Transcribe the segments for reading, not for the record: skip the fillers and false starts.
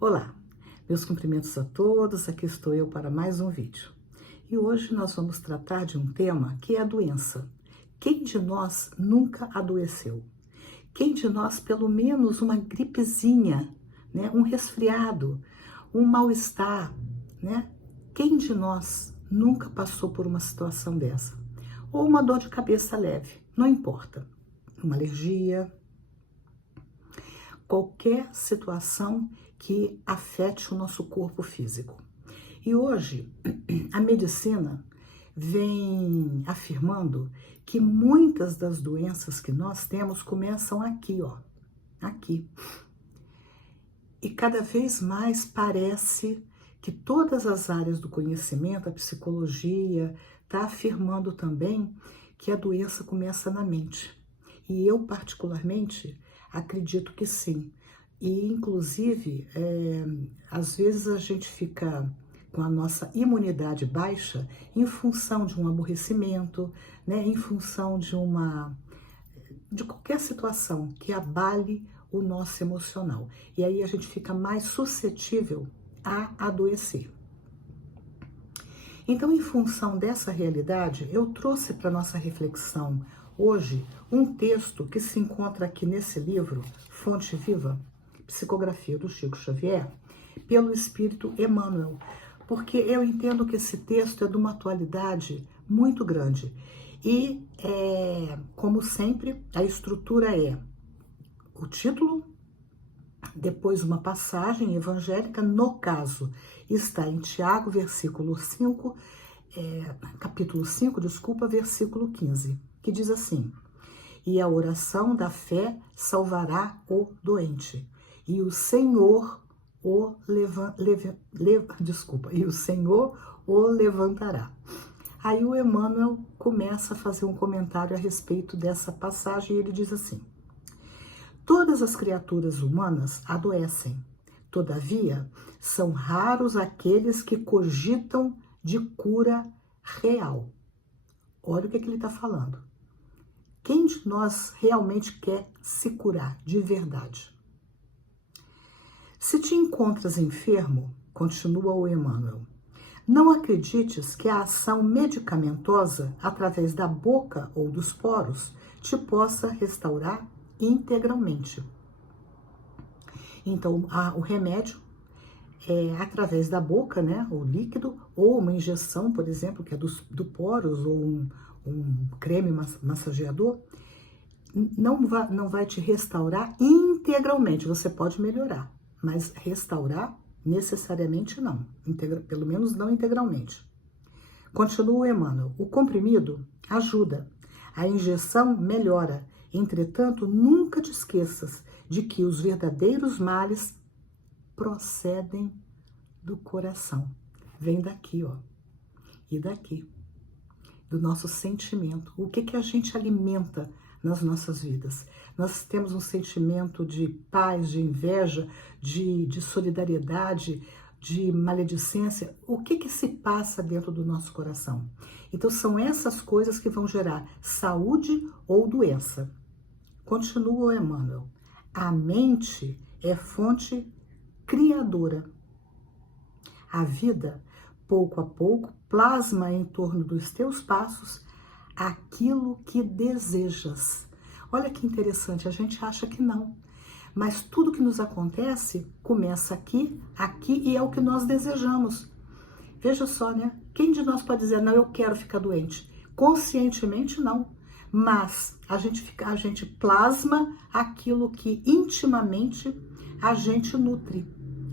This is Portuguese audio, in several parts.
Olá, meus cumprimentos a todos, aqui estou eu para mais um vídeo. E hoje nós vamos tratar de um tema que é a doença. Quem de nós nunca adoeceu? Quem de nós, pelo menos uma gripezinha, né? Um resfriado, um mal-estar, né? Quem de nós nunca passou por uma situação dessa? Ou uma dor de cabeça leve, não importa. Uma alergia, qualquer situação que afete o nosso corpo físico. E hoje, a medicina vem afirmando que muitas das doenças que nós temos começam aqui, ó, aqui. E cada vez mais parece que todas as áreas do conhecimento, a psicologia, está afirmando também que a doença começa na mente. E eu, particularmente, acredito que sim. E, inclusive, às vezes a gente fica com a nossa imunidade baixa em função de um aborrecimento, né? Em função de qualquer situação que abale o nosso emocional. E aí a gente fica mais suscetível a adoecer. Então, em função dessa realidade, eu trouxe para nossa reflexão hoje um texto que se encontra aqui nesse livro, Fonte Viva, Psicografia do Chico Xavier, pelo Espírito Emmanuel, porque eu entendo que esse texto é de uma atualidade muito grande. E, como sempre, a estrutura é o título, depois uma passagem evangélica, no caso, está em Tiago, capítulo 5, versículo 15, que diz assim: e a oração da fé salvará o doente, e o Senhor o levantará. Aí o Emmanuel começa a fazer um comentário a respeito dessa passagem e ele diz assim: todas as criaturas humanas adoecem, todavia são raros aqueles que cogitam de cura real. Olha o que ele está falando. Quem de nós realmente quer se curar de verdade? Se te encontras enfermo, continua o Emmanuel, não acredites que a ação medicamentosa através da boca ou dos poros te possa restaurar integralmente. Então, o remédio é através da boca, né, o líquido, ou uma injeção, por exemplo, que é do poros, ou um creme massageador, não vai te restaurar integralmente. Você pode melhorar, mas restaurar necessariamente não, pelo menos não integralmente. Continua o Emmanuel: o comprimido ajuda, a injeção melhora. Entretanto, nunca te esqueças de que os verdadeiros males procedem do coração. Vem daqui, ó, e daqui, do nosso sentimento. O que a gente alimenta nas nossas vidas? Nós temos um sentimento de paz, de inveja, de solidariedade, de maledicência. O que se passa dentro do nosso coração? Então, são essas coisas que vão gerar saúde ou doença. Continua o Emmanuel: a mente é fonte criadora. A vida, pouco a pouco, plasma em torno dos teus passos aquilo que desejas. Olha que interessante, a gente acha que não. Mas tudo que nos acontece começa aqui e é o que nós desejamos. Veja só, né? Quem de nós pode dizer, não, eu quero ficar doente? Conscientemente, não. Mas a gente plasma aquilo que intimamente a gente nutre,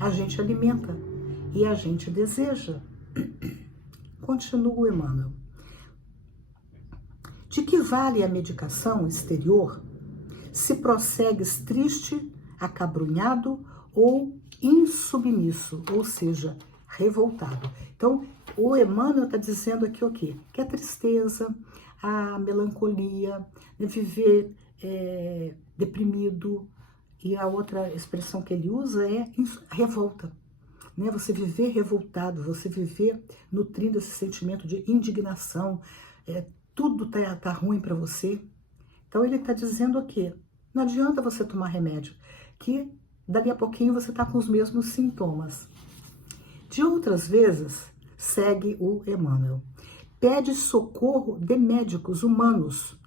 a gente alimenta e a gente deseja. Continua Emmanuel: de que vale a medicação exterior se prossegues triste, acabrunhado ou insubmisso, ou seja, revoltado? Então, o Emmanuel está dizendo aqui o quê? Que a tristeza, a melancolia, viver deprimido, e a outra expressão que ele usa é revolta. Né? Você viver revoltado, você viver nutrindo esse sentimento de indignação, tudo tá ruim para você. Então ele está dizendo o quê? Não adianta você tomar remédio, que dali a pouquinho você está com os mesmos sintomas. De outras vezes, segue o Emmanuel, pede socorro de médicos humanos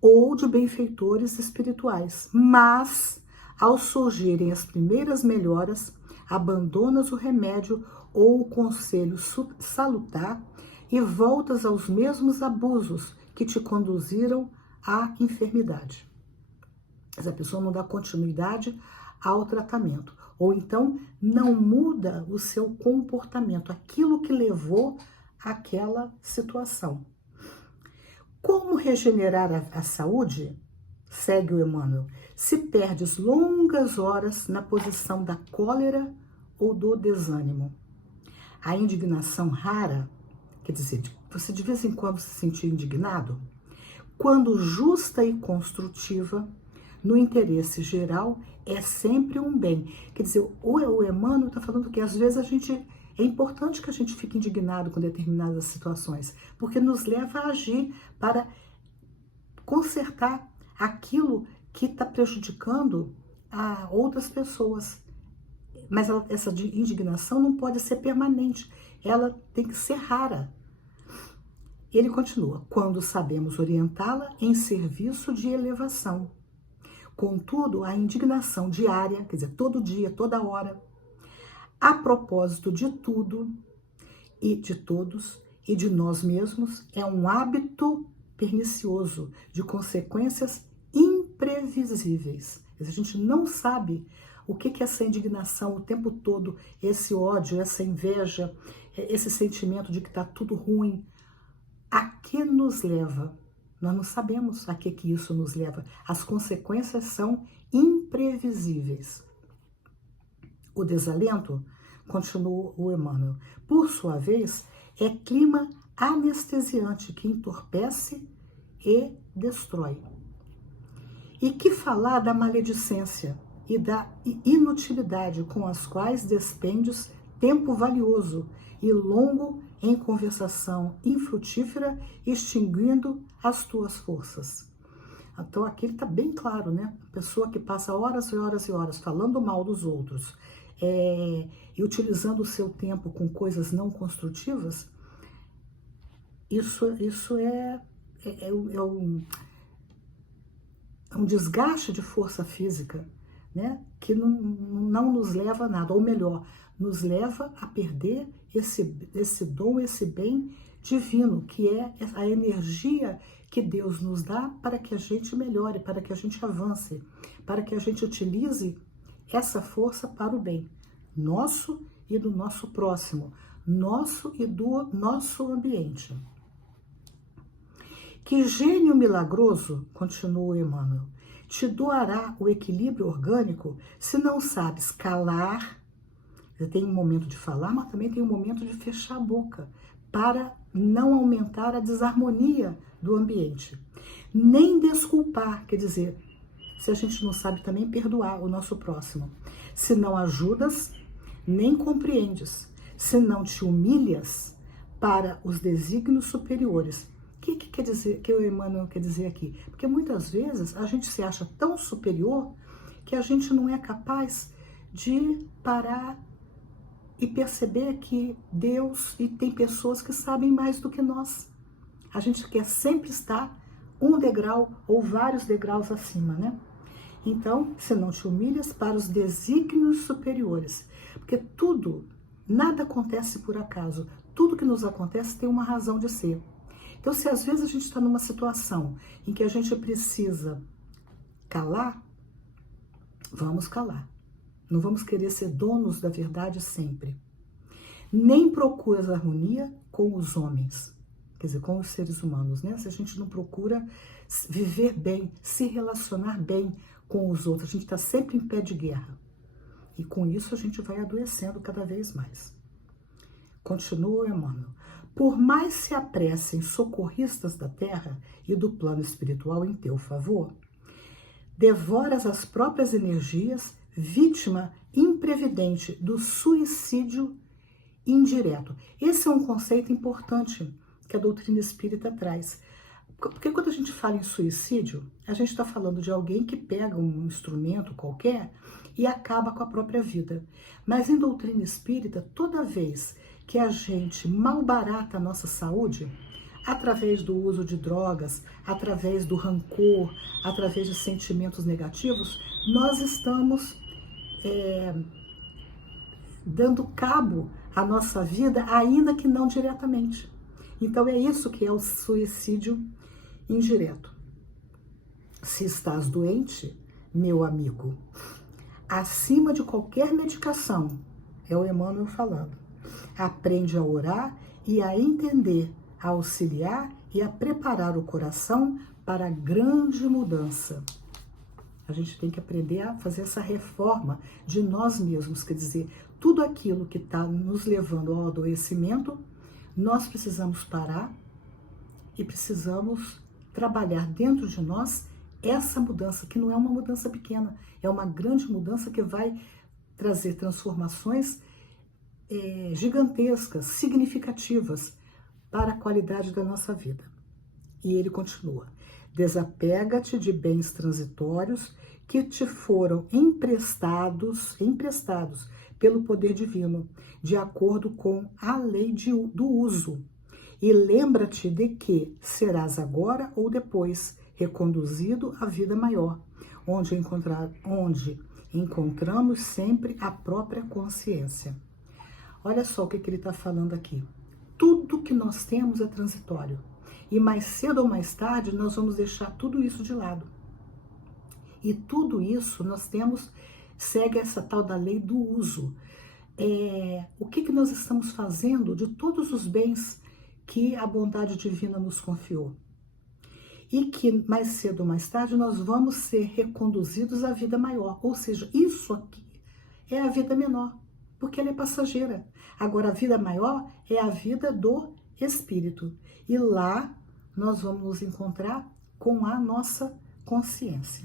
ou de benfeitores espirituais, mas ao surgirem as primeiras melhoras, abandonas o remédio ou o conselho salutar e voltas aos mesmos abusos que te conduziram à enfermidade. Essa pessoa não dá continuidade ao tratamento, ou então não muda o seu comportamento, aquilo que levou àquela situação. Como regenerar a saúde? Segue o Emmanuel. Se perdes longas horas na posição da cólera ou do desânimo. A indignação rara, quer dizer, você de vez em quando se sentir indignado, quando justa e construtiva, no interesse geral, é sempre um bem. Quer dizer, o Emmanuel está falando que às vezes é importante que a gente fique indignado com determinadas situações, porque nos leva a agir para consertar aquilo que está prejudicando a outras pessoas. Mas essa indignação não pode ser permanente, ela tem que ser rara. Ele continua, quando sabemos orientá-la em serviço de elevação. Contudo, a indignação diária, quer dizer, todo dia, toda hora, a propósito de tudo e de todos e de nós mesmos, é um hábito pernicioso, de consequências imprevisíveis. A gente não sabe o que é essa indignação o tempo todo, esse ódio, essa inveja, esse sentimento de que está tudo ruim. A que nos leva? Nós não sabemos a que isso nos leva. As consequências são imprevisíveis. O desalento, continua o Emmanuel, por sua vez, é clima anestesiante que entorpece e destrói. E que falar da maledicência e da inutilidade com as quais despendes tempo valioso e longo em conversação infrutífera, extinguindo as tuas forças. Então aqui está bem claro, né? A pessoa que passa horas e horas e horas falando mal dos outros e utilizando o seu tempo com coisas não construtivas, isso é um desgaste de força física, né? Que não nos leva a nada, ou melhor, nos leva a perder esse dom, esse bem divino, que é a energia que Deus nos dá para que a gente melhore, para que a gente avance, para que a gente utilize essa força para o bem nosso e do nosso próximo, nosso e do nosso ambiente. Que gênio milagroso, continua Emmanuel, te doará o equilíbrio orgânico se não sabes calar. Tem um momento de falar, mas também tem um momento de fechar a boca, para não aumentar a desarmonia do ambiente. Nem desculpar, quer dizer, se a gente não sabe também perdoar o nosso próximo. Se não ajudas, nem compreendes. Se não te humilhas para os desígnios superiores. O que quer dizer, que o Emmanuel quer dizer aqui? Porque muitas vezes a gente se acha tão superior que a gente não é capaz de parar e perceber que Deus e tem pessoas que sabem mais do que nós. A gente quer sempre estar um degrau ou vários degraus acima, né? Então, se não te humilhas para os desígnios superiores, porque nada acontece por acaso, tudo que nos acontece tem uma razão de ser. Então, se às vezes a gente está numa situação em que a gente precisa calar, vamos calar. Não vamos querer ser donos da verdade sempre. Nem procuras harmonia com os homens, quer dizer, com os seres humanos, né? Se a gente não procura viver bem, se relacionar bem com os outros, a gente está sempre em pé de guerra. E com isso a gente vai adoecendo cada vez mais. Continua Emmanuel. Por mais se apressem socorristas da terra e do plano espiritual em teu favor, devoras as próprias energias, vítima imprevidente do suicídio indireto. Esse é um conceito importante que a doutrina espírita traz. Porque quando a gente fala em suicídio, a gente está falando de alguém que pega um instrumento qualquer e acaba com a própria vida. Mas em doutrina espírita, toda vez que a gente malbarata a nossa saúde, através do uso de drogas, através do rancor, através de sentimentos negativos, nós estamos dando cabo à nossa vida, ainda que não diretamente. Então é isso que é o suicídio indireto. Se estás doente, meu amigo, acima de qualquer medicação, é o Emmanuel falando, aprende a orar e a entender, a auxiliar e a preparar o coração para a grande mudança. A gente tem que aprender a fazer essa reforma de nós mesmos, quer dizer, tudo aquilo que está nos levando ao adoecimento, nós precisamos parar e precisamos trabalhar dentro de nós essa mudança, que não é uma mudança pequena, é uma grande mudança que vai trazer transformações gigantescas, significativas para a qualidade da nossa vida. E ele continua: desapega-te de bens transitórios que te foram emprestados pelo poder divino, de acordo com a lei do uso. E lembra-te de que serás agora ou depois reconduzido à vida maior, onde encontramos sempre a própria consciência. Olha só o que ele está falando aqui. Tudo que nós temos é transitório. E mais cedo ou mais tarde nós vamos deixar tudo isso de lado. E tudo isso nós temos, segue essa tal da lei do uso. O que nós estamos fazendo de todos os bens que a bondade divina nos confiou? E que mais cedo ou mais tarde nós vamos ser reconduzidos à vida maior. Ou seja, isso aqui é a vida menor, porque ela é passageira. Agora, a vida maior é a vida do espírito. E lá nós vamos nos encontrar com a nossa consciência.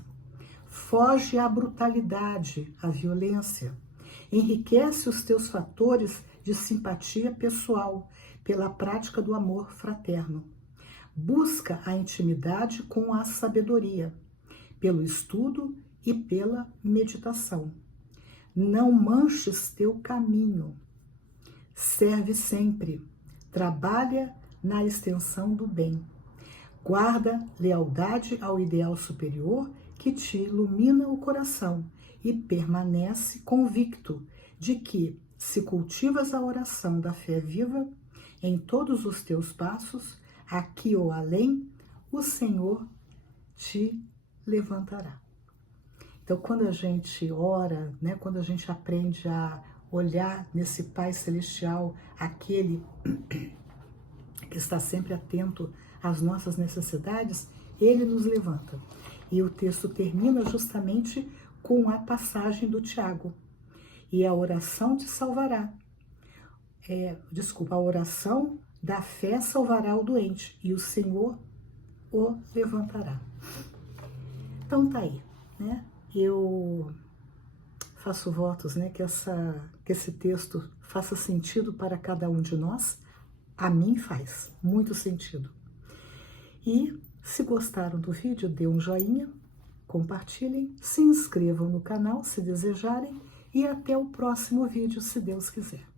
Foge à brutalidade, à violência. Enriquece os teus fatores de simpatia pessoal pela prática do amor fraterno. Busca a intimidade com a sabedoria, pelo estudo e pela meditação. Não manches teu caminho. Serve sempre. Trabalha na extensão do bem. Guarda lealdade ao ideal superior que te ilumina o coração e permanece convicto de que, se cultivas a oração da fé viva, em todos os teus passos, aqui ou além, o Senhor te levantará. Então, quando a gente ora, né, quando a gente aprende a olhar nesse Pai Celestial, aquele que está sempre atento às nossas necessidades, ele nos levanta. E o texto termina justamente com a passagem do Tiago. E a oração te salvará. A oração da fé salvará o doente e o Senhor o levantará. Então tá aí, né? Eu faço votos, né, que esse texto faça sentido para cada um de nós. A mim faz muito sentido. E se gostaram do vídeo, dê um joinha, compartilhem, se inscrevam no canal se desejarem e até o próximo vídeo, se Deus quiser.